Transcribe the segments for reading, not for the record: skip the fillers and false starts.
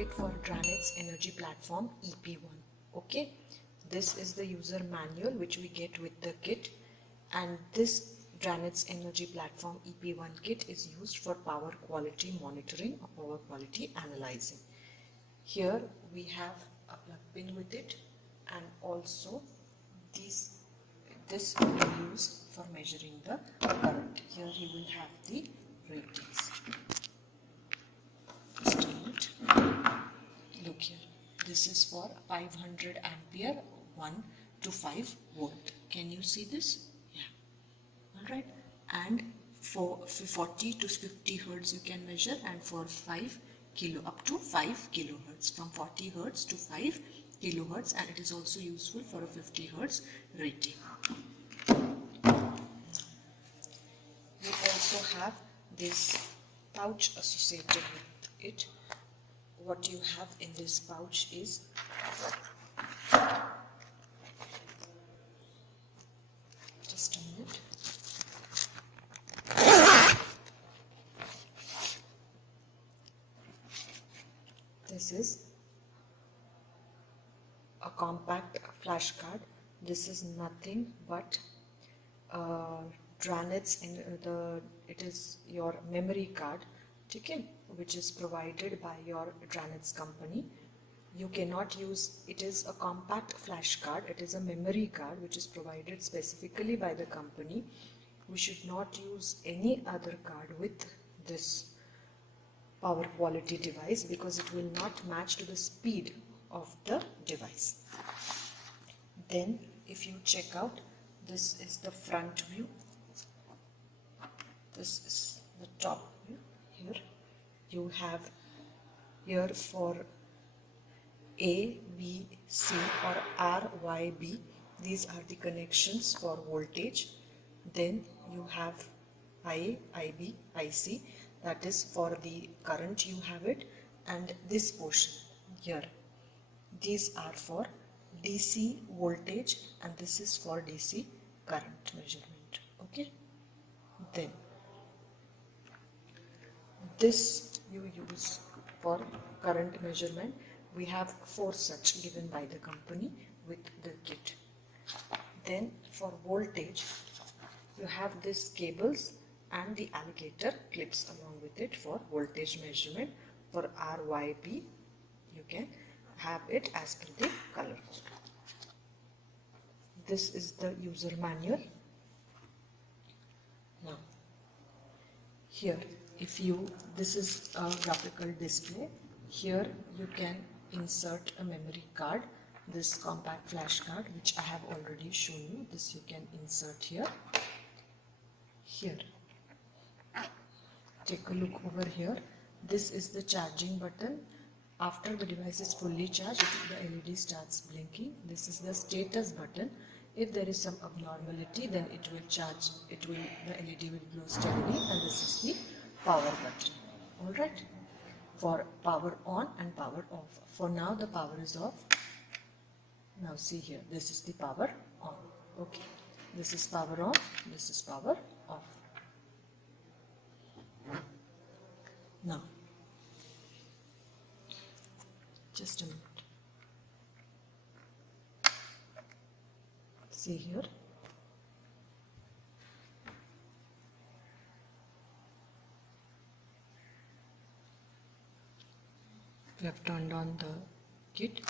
kit for DRANETZ Energy Platform EP1. Okay, this is the user manual which we get with the kit, and this DRANETZ Energy Platform EP1 kit is used for power quality monitoring or power quality analyzing. Here we have a plug pin with it, and also this we will use for measuring the current. Here you will have the ratings. Just a minute. Look here. This is for 500 ampere 1 to 5 volt. Can you see this? Yeah. Alright. And for 40 to 50 hertz you can measure, and for 5 kilo up to 5 kilohertz, from 40 hertz to 5 kilohertz, and it is also useful for a 50 hertz rating. We also have this pouch associated with it. What you have in this pouch is just a minute. This is a compact flash card. This is nothing but DRANETZ it is your memory card, okay, which is provided by your DRANETZ company. You cannot use it is a compact flash card. It is a memory card which is provided specifically by the company. We should not use any other card with this power quality device because it will not match to the speed of the device. Then if you check out, this is the front view, this is the top view. Here you have here for A, B, C or R, Y, B, these are the connections for voltage. Then you have IA, IB, IC, that is for the current you have it, and this portion here, these are for DC voltage, and this is for DC current measurement. Okay, then this you use for current measurement. We have 4 such given by the company with the kit. Then for voltage you have these cables and the alligator clips along with it for voltage measurement. For RYB you can have it as per the color code. This is the user manual. Now here this is a graphical display. Here you can insert a memory card, this compact flash card which I have already shown you. This you can insert here. Here take a look over here. This is the charging button. After the device is fully charged, the LED starts blinking. This is the status button. If there is some abnormality, then it will charge. The LED will glow steadily, and this is the power button. All right. For power on and power off. For now, the power is off. Now see here. This is the power on. Okay. This is power on. This is power off. Now, just a minute. See here. We have turned on the kit,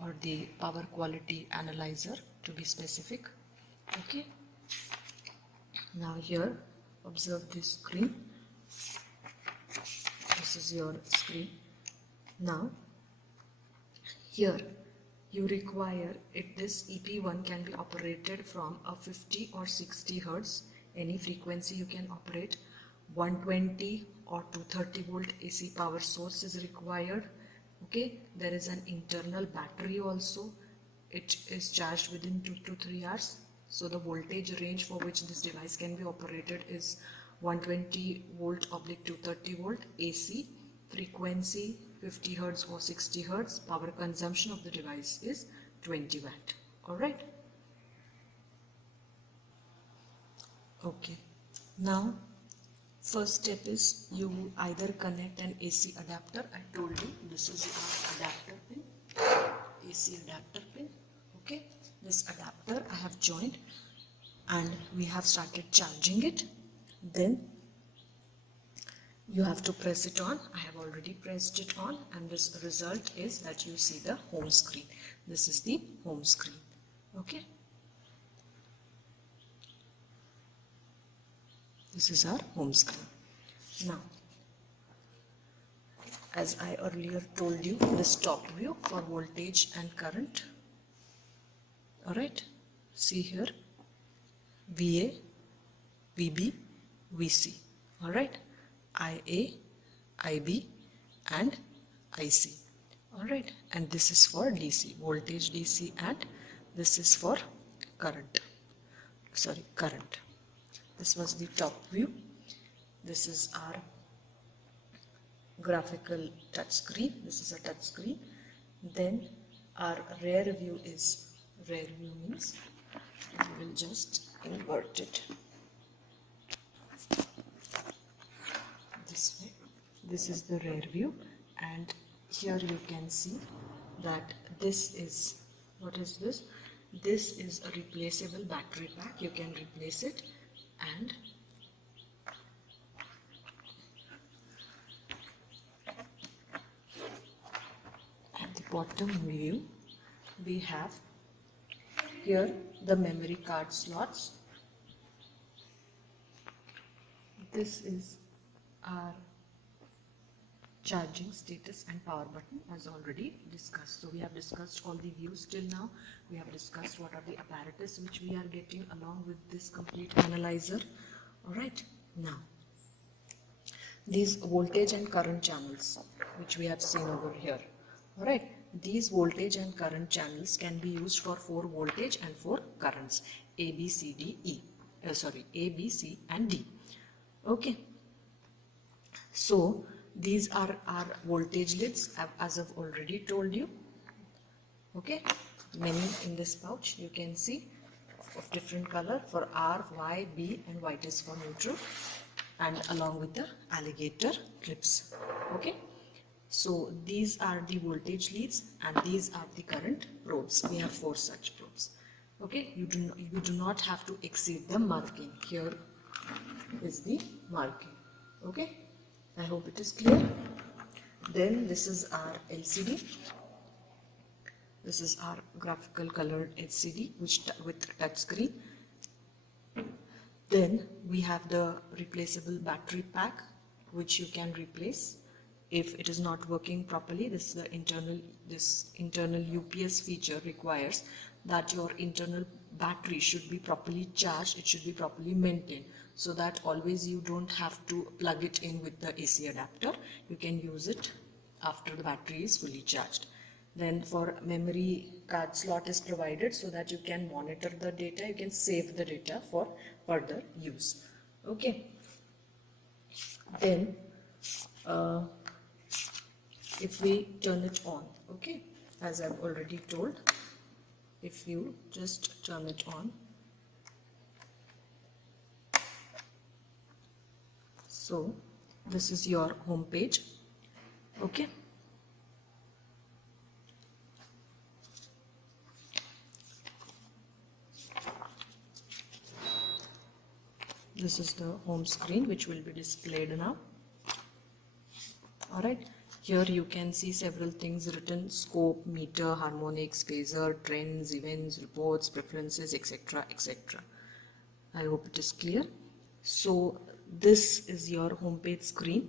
or the power quality analyzer to be specific. Okay. Now here, observe this screen. This is your screen. Now here you require this EP1 can be operated from a 50 or 60 hertz, any frequency you can operate. 120 or 230 volt AC power source is required. Okay, there is an internal battery also. It is charged within 2 to 3 hours. So the voltage range for which this device can be operated is 120 volt / 230 volt AC. Frequency 50 hertz or 60 hertz. Power consumption of the device is 20 watt. Alright. Okay. Now First step is you either connect an AC adapter. I told you this is our adapter pin, AC adapter pin. Okay, this adapter I have joined and we have started charging it. Then you have to press it on. I have already pressed it on, and this result is that you see the home screen. This is the home screen. Okay, this is our home screen. Now, as I earlier told you, this top view for voltage and current. Alright, see here, VA, VB, VC. Alright, IA, IB and IC. Alright, and this is for DC, voltage DC, and this is for current. Current. This was the top view. This is our graphical touch screen. This is a touch screen. Then our rear view is, rear view means we will just invert it this way. This is the rear view, and here you can see that this is, what is this? This is a replaceable battery pack. You can replace it, and at the bottom view we have here the memory card slots. This is our charging status and power button as already discussed. So we have discussed all the views till now. We have discussed what are the apparatus which we are getting along with this complete analyzer. Alright, now these voltage and current channels which we have seen over here. Alright, these voltage and current channels can be used for 4 voltage and 4 currents, A, B, C, D, E. A, B, C and D. Okay, so these are our voltage leads as I've already told you. Okay, many in this pouch you can see of different color for R, Y, B and white is for neutral, and along with the alligator clips. Okay, so these are the voltage leads and these are the current probes. We have 4 such probes. Okay, you do not have to exceed the marking. Here is the marking. Okay, I hope it is clear. Then this is our LCD. This is our graphical colored LCD with touch screen. Then we have the replaceable battery pack which you can replace if it is not working properly. This internal UPS feature requires that your internal battery should be properly charged, it should be properly maintained, so that always you don't have to plug it in with the AC adapter. You can use it after the battery is fully charged. Then for memory card slot is provided so that you can monitor the data, you can save the data for further use. Okay, then if we turn it on, okay, as I've already told, if you just turn it on, so this is your home page. Okay, this is the home screen which will be displayed now. Alright, here you can see several things written: scope, meter, harmonics, phasor, trends, events, reports, preferences, etc, etc. I hope it is clear. So this is your home page screen.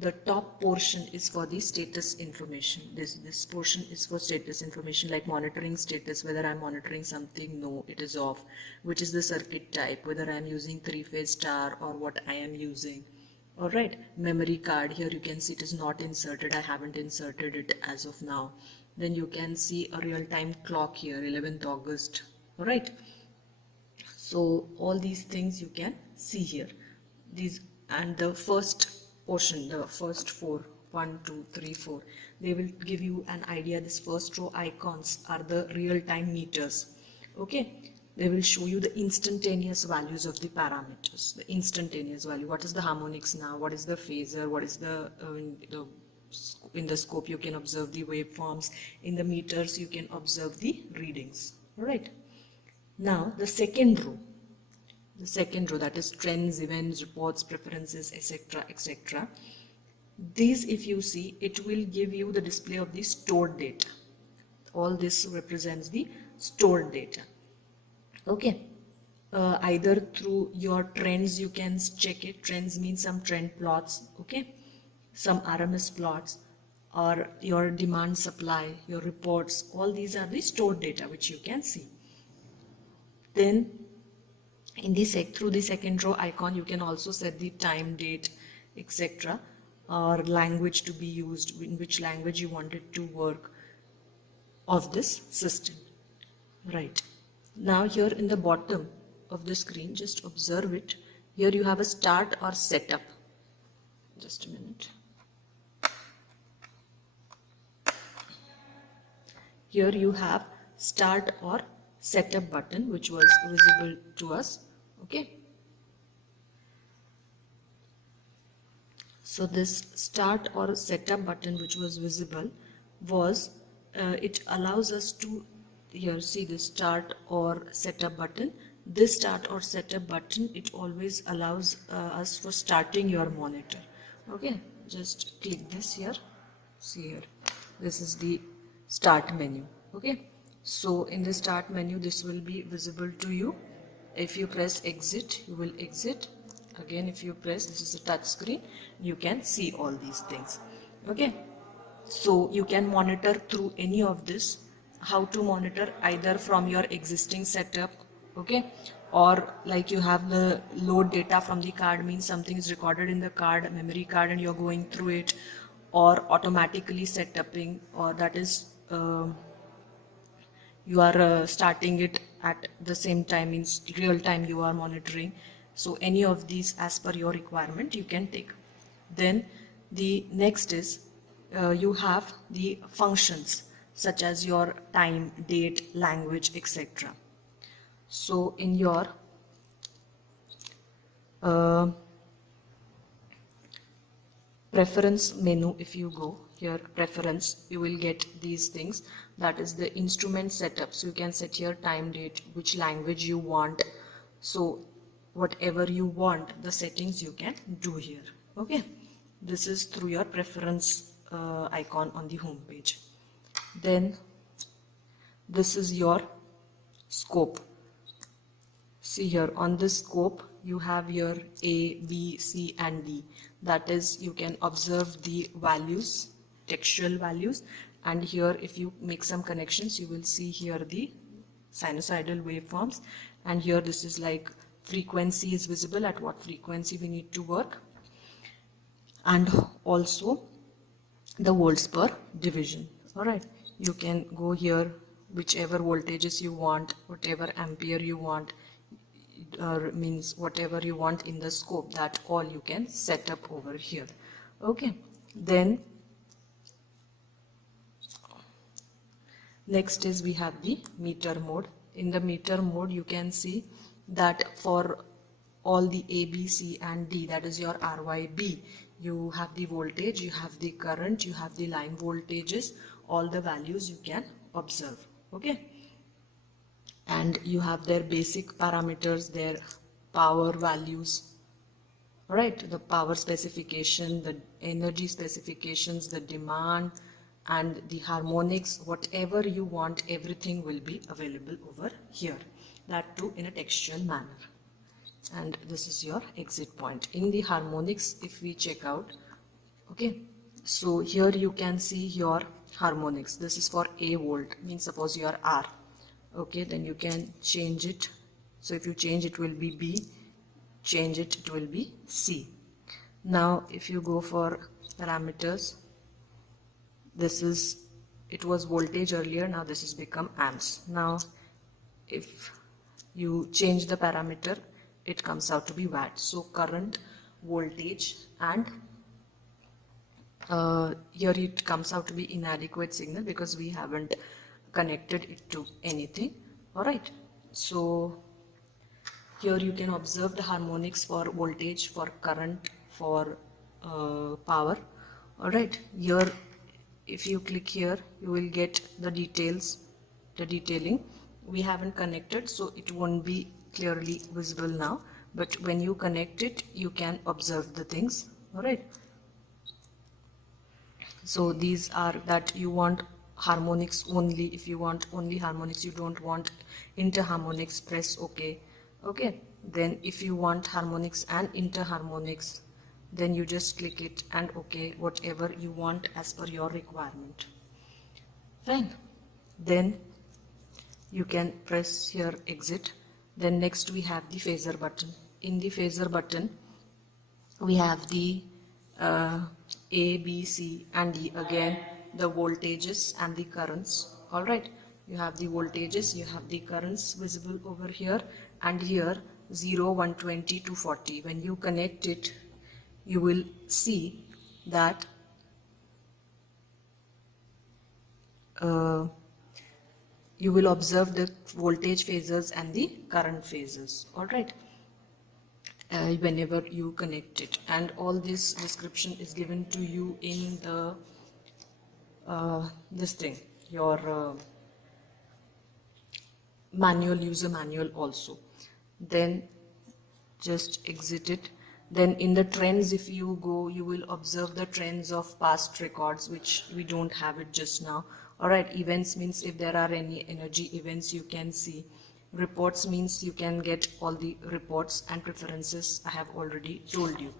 The top portion is for the status information. This portion is for status information, like monitoring status, whether I'm monitoring something, no, it is off, which is the circuit type, whether I'm using 3-phase star or what I am using. Alright, memory card, here you can see it is not inserted, I haven't inserted it as of now. Then you can see a real-time clock here, 11th August. Alright, so all these things you can see here. These, and the first portion, the first 4, 1, 2, 3, 4, they will give you an idea. This first row icons are the real-time meters. Okay, they will show you the instantaneous values of the parameters. The instantaneous value, what is the harmonics now, what is the phasor, what is the in the scope you can observe the waveforms, in the meters you can observe the readings. Alright, now the second row, that is trends, events, reports, preferences, etc., etc. These, if you see, it will give you the display of the stored data. All this represents the stored data. Okay, either through your trends you can check it. Trends means some trend plots, okay, some RMS plots, or your demand supply, your reports. All these are the stored data which you can see. Then in the through the second row icon you can also set the time, date, etc., or language to be used, in which language you want it to work of this system. Right, now here in the bottom of the screen, just observe it. Here you have a start or setup. Just a minute. Here you have start or setup button which was visible to us. Okay, so this start or setup button which was visible was it allows us to, here see this start or setup button. This start or setup button, it always allows us for starting your monitor. Okay, just click this here. See here, this is the start menu. Okay, so in the start menu this will be visible to you. If you press exit, you will exit. Again, if you press, this is a touch screen, you can see all these things. Okay, so you can monitor through any of this. How to monitor? Either from your existing setup, okay, or like you have the load data from the card, means something is recorded in the card, memory card, and you're going through it, or automatically setuping, or that is you are starting it at the same time, means real time you are monitoring. So any of these as per your requirement you can take. Then the next is you have the functions such as your time, date, language, etc. So in your preference menu, if you go here, preference, you will get these things. That is the instrument setup. So you can set your time, date, which language you want. So whatever you want, the settings you can do here. Okay, this is through your preference icon on the home page. Then this is your scope. See here on this scope you have your A, B, C and D. That is, you can observe the values, textual values, and here if you make some connections you will see here the sinusoidal waveforms, and here this is like frequency is visible, at what frequency we need to work, and also the volts per division. Alright, you can go here whichever voltages you want, whatever ampere you want, means whatever you want in the scope, that all you can set up over here. Okay, then next is we have the meter mode. In the meter mode you can see that for all the A, B, C and D, that is your RYB, you have the voltage, you have the current, you have the line voltages, all the values you can observe. Okay, and you have their basic parameters, their power values, right, the power specification, the energy specifications, the demand and the harmonics, whatever you want, everything will be available over here, that too in a textual manner. And this is your exit point. In the harmonics, if we check out, okay, so here you can see your harmonics. This is for A volt, means suppose you are R. Okay, then you can change it. So if you change, it will be B, change it, it will be C. Now if you go for parameters, this is, it was voltage earlier, now this has become amps. Now if you change the parameter, it comes out to be watt. So current, voltage and here it comes out to be inadequate signal because we haven't connected it to anything. Alright, So here you can observe the harmonics for voltage, for current, for power. Alright, here if you click here, you will get the details, the detailing. We haven't connected, so it won't be clearly visible now, but when you connect it, you can observe the things. Alright, so these are that you want harmonics only. If you want only harmonics, you don't want interharmonics, press OK. Okay, then if you want harmonics and interharmonics, then you just click it and OK, whatever you want as per your requirement. Fine. Then you can press here exit. Then next we have the Phasor button. In the Phasor button, we have the A, B, C and D, again the voltages and the currents. Alright, you have the voltages, you have the currents visible over here, and here 0, 120 to 40. When you connect it, you will see that you will observe the voltage phasors and the current phasors. Alright, whenever you connect it, and all this description is given to you in the this thing, your manual, user manual also. Then just exit it. Then in the trends, if you go, you will observe the trends of past records, which we don't have it just now. Alright, events means if there are any energy events you can see. Reports means you can get all the reports, and preferences I have already told you.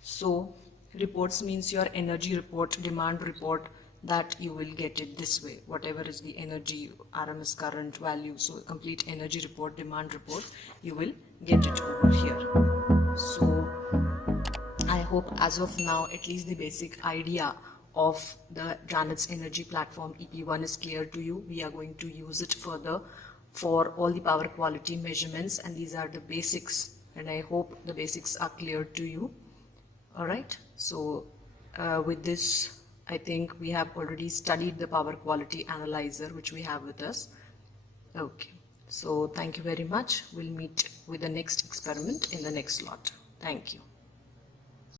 So reports means your energy report, demand report, that you will get it this way. Whatever is the energy, RMS current value, so complete energy report, demand report, you will get it over here. So I hope as of now at least the basic idea of the DRANETZ Energy Platform EP1 is clear to you. We are going to use it further for all the power quality measurements, and these are the basics, and I hope the basics are clear to you. Alright, so with this I think we have already studied the power quality analyzer which we have with us. Okay, so thank you very much. We'll meet with the next experiment in the next slot. Thank you.